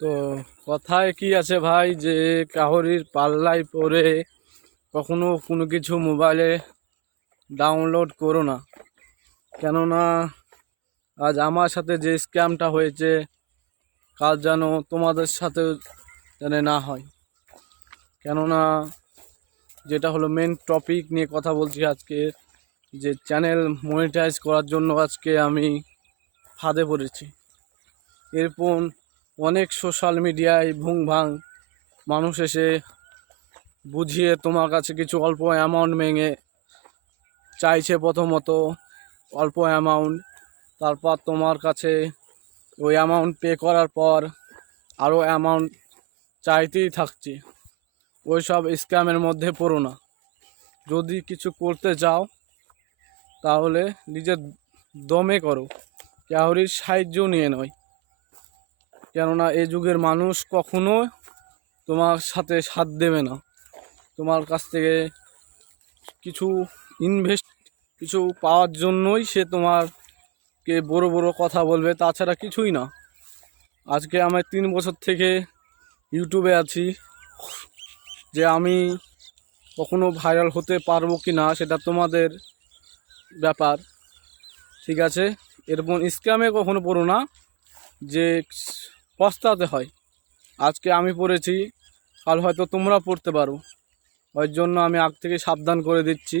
তো কথায় কি আছে ভাই, যে কাহরির পাল্লায় পড়ে কখনো কোনো কিছু মোবাইলে ডাউনলোড করো না। কেননা আজ আমার সাথে যে স্ক্যামটা হয়েছে, কাল যেন তোমাদের সাথে যেন না হয়। কেননা যেটা হলো মেন টপিক নিয়ে কথা বলছি আজকে, যে চ্যানেল মনিটাইজ করার জন্য আজকে আমি ফাঁদে পড়েছি। এরপর অনেক সোশ্যাল মিডিয়ায় ভুং ভাং মানুষ এসে বুঝিয়ে তোমার কাছে কিছু অল্প অ্যামাউন্ট ভেঙে চাইছে। প্রথমত অল্প অ্যামাউন্ট, তারপর তোমার কাছে ওই অ্যামাউন্ট পে করার পর আরও অ্যামাউন্ট চাইতেই থাকছে। ওই সব স্ক্যামের মধ্যে পড়ো না। যদি কিছু করতে চাও তাহলে নিজের দমে করো, কাউরির সাহায্য নিয়ে নয়। কেননা এ যুগের মানুষ কখনো তোমার সাথে সাথ দেবে না। তোমার কাছ থেকে কিছু কিছু পাওয়ার জন্যই সে তোমারকে বড় বড় কথা বলবে, তাছাড়া কিছুই না। আজকে আমি 3 বছর থেকে ইউটিউবে আছি, যে আমি কখনো ভাইরাল হতে পারবো কি না সেটা তোমাদের ব্যাপার, ঠিক আছে। এরপর স্ক্যামে কখনো পড়ো না, যে পস্তাতে হয়। আজকে আমি পড়েছি, কাল হয়তো তোমরা পড়তে পারো। ওই জন্য আমি আগ থেকে সাবধান করে দিচ্ছি,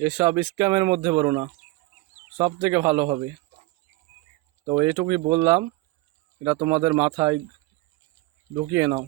এসব স্ক্যামের মধ্যে পড়ো না, সব থেকে ভালো হবে। তো এটুকুই বললাম, এটা তোমাদের মাথায় ঢুকিয়ে নাও।